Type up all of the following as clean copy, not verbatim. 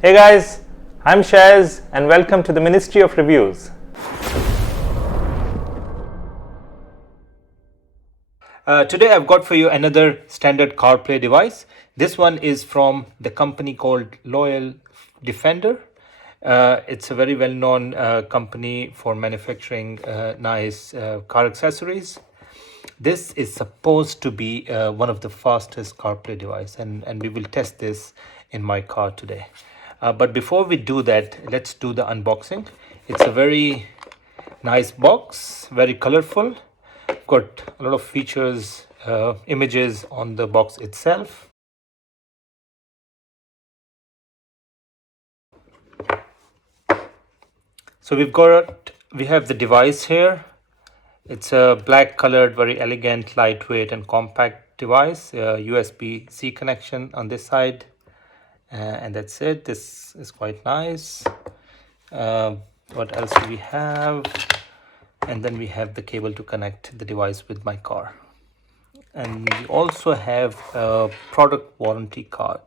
Hey guys, I'm Shaz and welcome to the Ministry of Reviews. Today I've got for you another standard CarPlay device. This one is from the company called Loyal Defender. It's a very well-known company for manufacturing nice car accessories. This is supposed to be one of the fastest CarPlay device, and we will test this in my car today. But before we do that, let's do the unboxing. It's a very nice box, very colorful. Got a lot of features, images on the box itself. So we have the device here. It's a black colored, very elegant, lightweight and compact device. USB-C connection on this side, and that's it. This is quite nice. What else do we have? And then we have the cable to connect the device with my car. And we also have a product warranty card.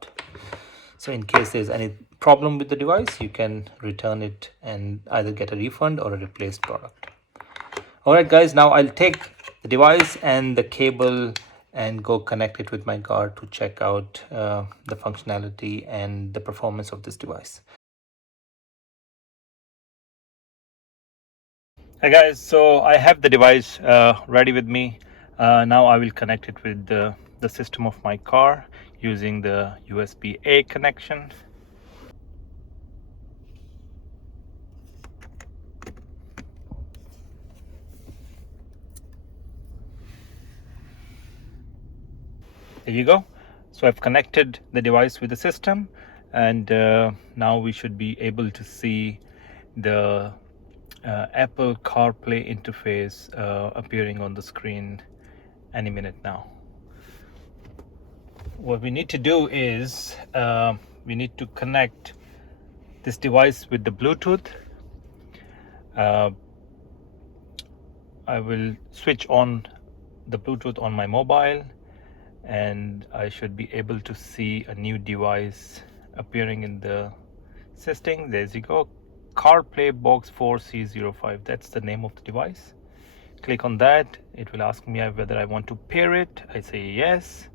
So in case there's any problem with the device, you can return it and either get a refund or a replaced product. All right, guys, now I'll take the device and the cable and go connect it with my car to check out the functionality and the performance of this device. Hi guys, so I have the device ready with me. Now I will connect it with the system of my car using the USB-A connection. There you go. So I've connected the device with the system, and now we should be able to see the Apple CarPlay interface appearing on the screen any minute now. What we need to do is we need to connect this device with the Bluetooth. I will switch on the Bluetooth on my mobile, and I should be able to see a new device appearing in the system. There you go, CarPlay Box 4C05. That's the name of the device. Click on that. It will ask me whether I want to pair it. I say yes,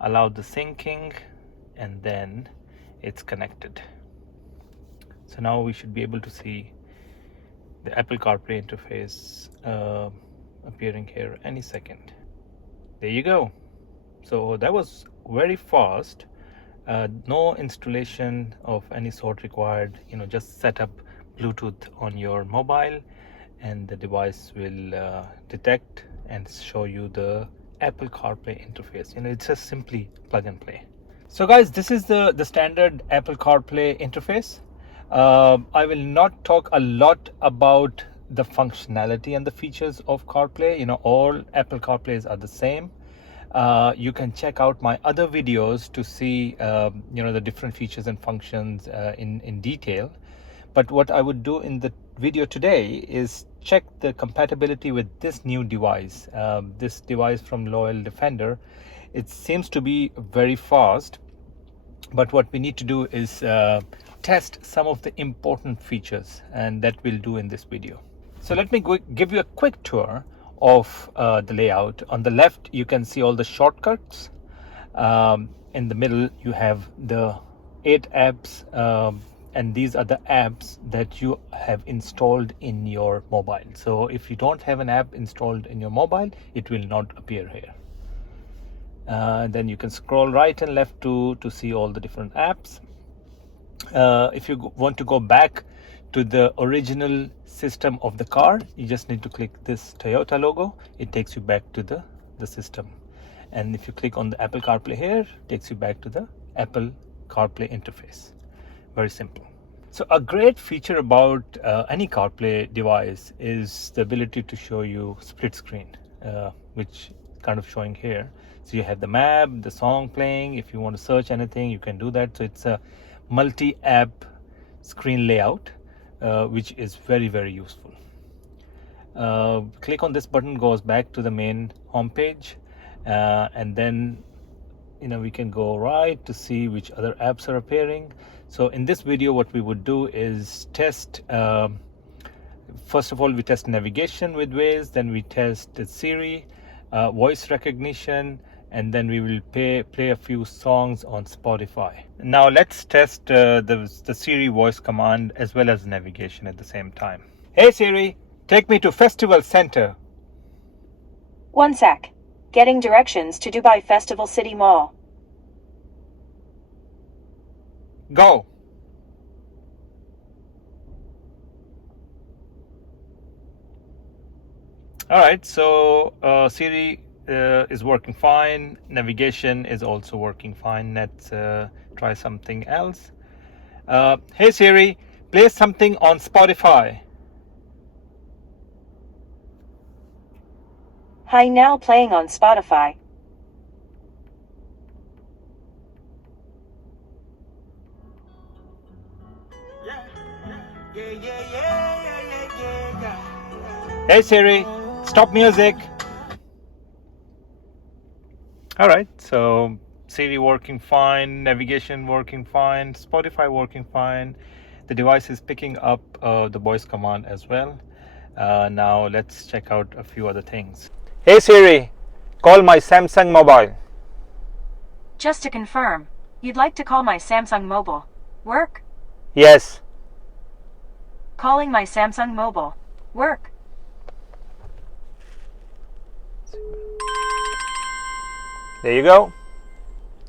allow the syncing, and then it's connected. So now we should be able to see the Apple CarPlay interface appearing here any second. There you go. So that was very fast. No installation of any sort required. Just set up Bluetooth on your mobile and the device will detect and show you the Apple CarPlay interface. It's just simply plug and play. So guys, this is the standard Apple CarPlay interface. I will not talk a lot about the functionality and the features of CarPlay. All Apple CarPlays are the same. You can check out my other videos to see the different features and functions in detail. But what I would do in the video today is check the compatibility with this new device. This device from Loyal Defender. It seems to be very fast, but what we need to do is test some of the important features, and that we'll do in this video. So let me give you a quick tour of the layout. On the left you can see all the shortcuts. In the middle you have the 8 apps, and these are the apps that you have installed in your mobile. So if you don't have an app installed in your mobile, it will not appear here. Then you can scroll right and left to see all the different apps. If you want to go back to the original system of the car, you just need to click this Toyota logo. It takes you back to the system. And if you click on the Apple CarPlay here, it takes you back to the Apple CarPlay interface. Very simple. So a great feature about any CarPlay device is the ability to show you split screen, which kind of showing here. So you have the map, the song playing. If you want to search anything, you can do that. So it's a multi-app screen layout, which is very, very useful. Click on this button, goes back to the main home page, and then we can go right to see which other apps are appearing. So in this video, what we would do is test, first of all, we test navigation with Waze, then we test the Siri, voice recognition, and then we will play a few songs on Spotify. Now let's test the Siri voice command as well as navigation at the same time. Hey Siri, take me to Festival Center. One sec. Getting directions to Dubai Festival City Mall. Go. All right, so Siri is working fine. Navigation is also working fine. Let's try something else. Hey Siri, play something on Spotify. Hi, now playing on Spotify. Hey Siri, stop music. All right, so Siri working fine, navigation working fine, Spotify working fine. The device is picking up the voice command as well. Now let's check out a few other things. Hey Siri, call my Samsung mobile. Just to confirm, you'd like to call my Samsung Mobile. Work? Yes. Calling my Samsung Mobile. Work. There you go.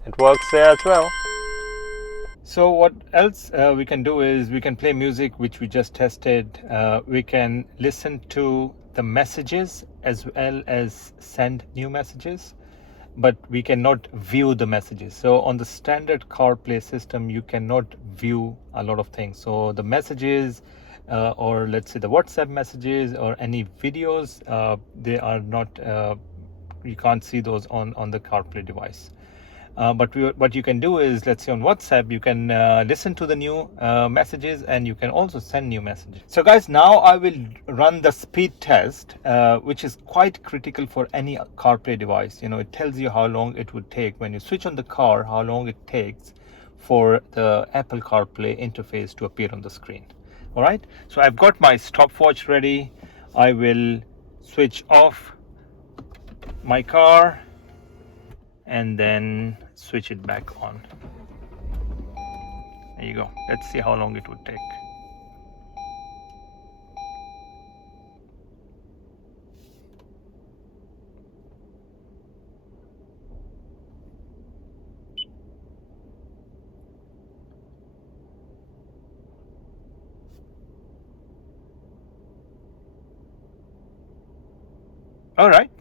It works there as well. So what else we can do is we can play music, which we just tested. We can listen to the messages as well as send new messages, but we cannot view the messages. So on the standard CarPlay system, you cannot view a lot of things. So the messages, or let's say the WhatsApp messages or any videos, they are not, you can't see those on the CarPlay device. But what you can do is, let's say on WhatsApp, you can listen to the new messages, and you can also send new messages. So guys, now I will run the speed test, which is quite critical for any CarPlay device. It tells you how long it would take when you switch on the car, how long it takes for the Apple CarPlay interface to appear on the screen. All right, so I've got my stopwatch ready. I will switch off my car and then switch it back on. There you go. Let's see how long it would take. All right,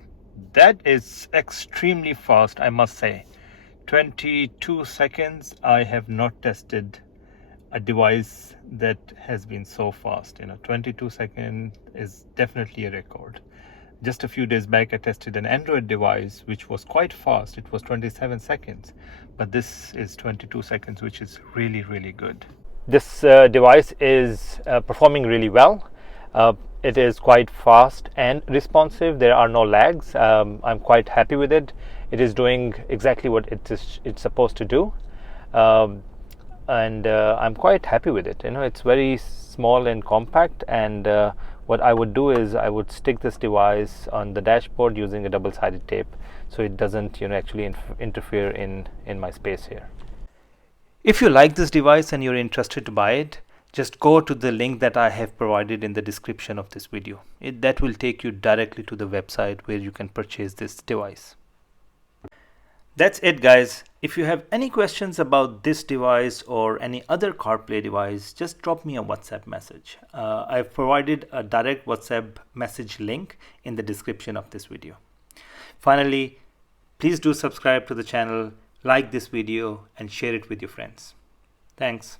that is extremely fast, I must say. 22 seconds. I have not tested a device that has been so fast. 22 seconds is definitely a record. Just a few days back, I tested an Android device which was quite fast. It was 27 seconds, but this is 22 seconds, which is really, really good. This device is performing really well. It is quite fast and responsive. There are no lags. I'm quite happy with it. It is doing exactly what it's supposed to do, and I'm quite happy with it. It's very small and compact, and what I would do is I would stick this device on the dashboard using a double-sided tape, so it doesn't actually interfere in my space here. If you like this device and you're interested to buy it, just go to the link that I have provided in the description of this video. That will take you directly to the website where you can purchase this device. That's it, guys. If you have any questions about this device or any other CarPlay device, just drop me a WhatsApp message. I've provided a direct WhatsApp message link in the description of this video. Finally, please do subscribe to the channel, like this video, and share it with your friends. Thanks.